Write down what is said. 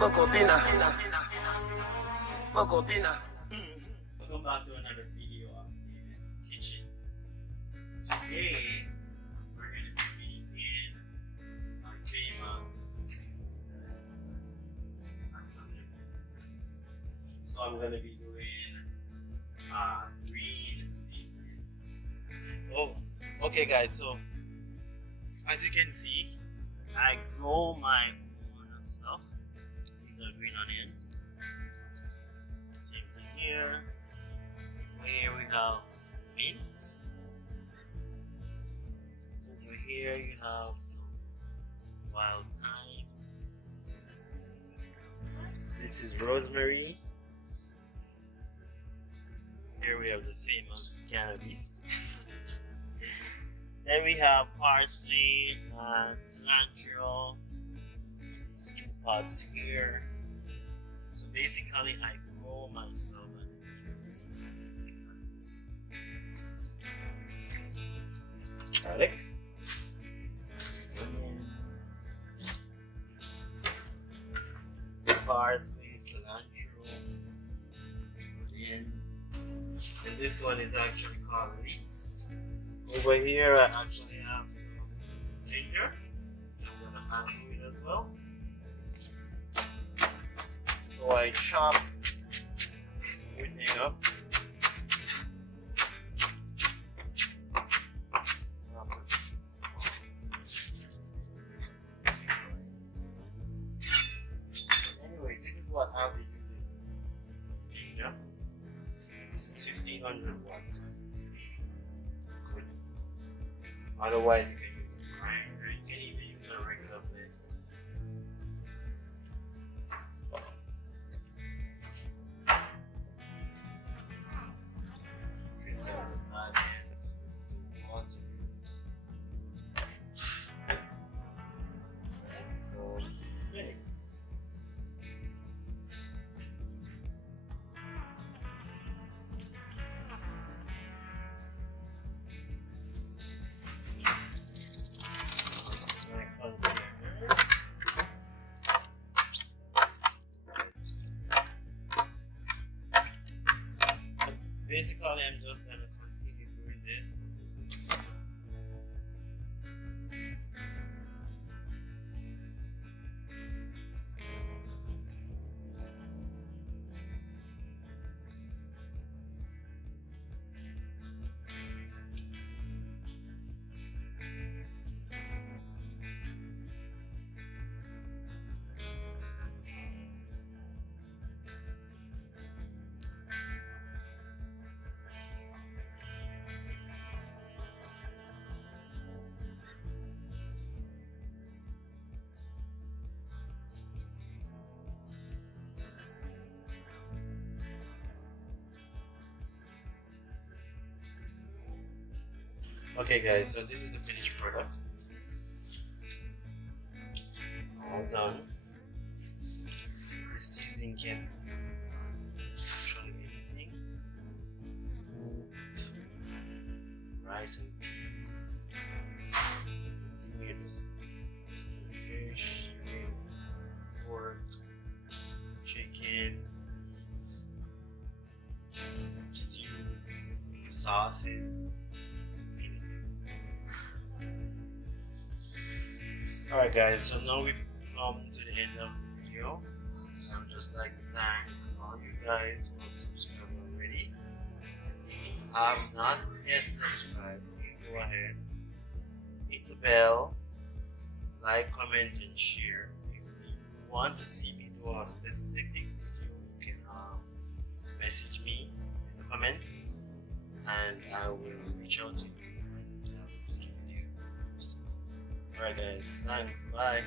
Bokopina. Bokopina. Welcome back to another video of Damion's Kitchen. Today, we're going to be making our famous seasoning. So I'm going to be doing green seasoning. Oh, okay guys, so as you can see, I grow my own stuff. These are green onions. Same thing here. Here we have mint. Over here you have some wild thyme. This is rosemary. Here we have the famous cannabis. Then we have parsley and cilantro. These two pots here. So basically I grow my stuff and season. Garlic, onions, parsley, cilantro, onions, and this one is actually called leeks. Over here I actually have some ginger. I'm gonna add to it as well. So I chop everything up. Anyway, this is what I'll be using. Ginger. This is 1500 watts. Good. Otherwise, you can use a grinder. You can even use a regular blade. Okay, so let's add in some water. So, okay. Basically, I'm just gonna continue doing this until this is done. Okay guys, so this is the finished product. All done. This seasoning can actually anything. Meat, rice and peas, steamed fish, pork, chicken, beef, stews, sauces. Alright guys, so now we've come to the end of the video. I would just like to thank all you guys who have subscribed already. If you have not yet subscribed, please go ahead, hit the bell, like, comment and share. If you want to see me do a specific video, you can message me in the comments and I will reach out to you. Alright guys, thanks, bye.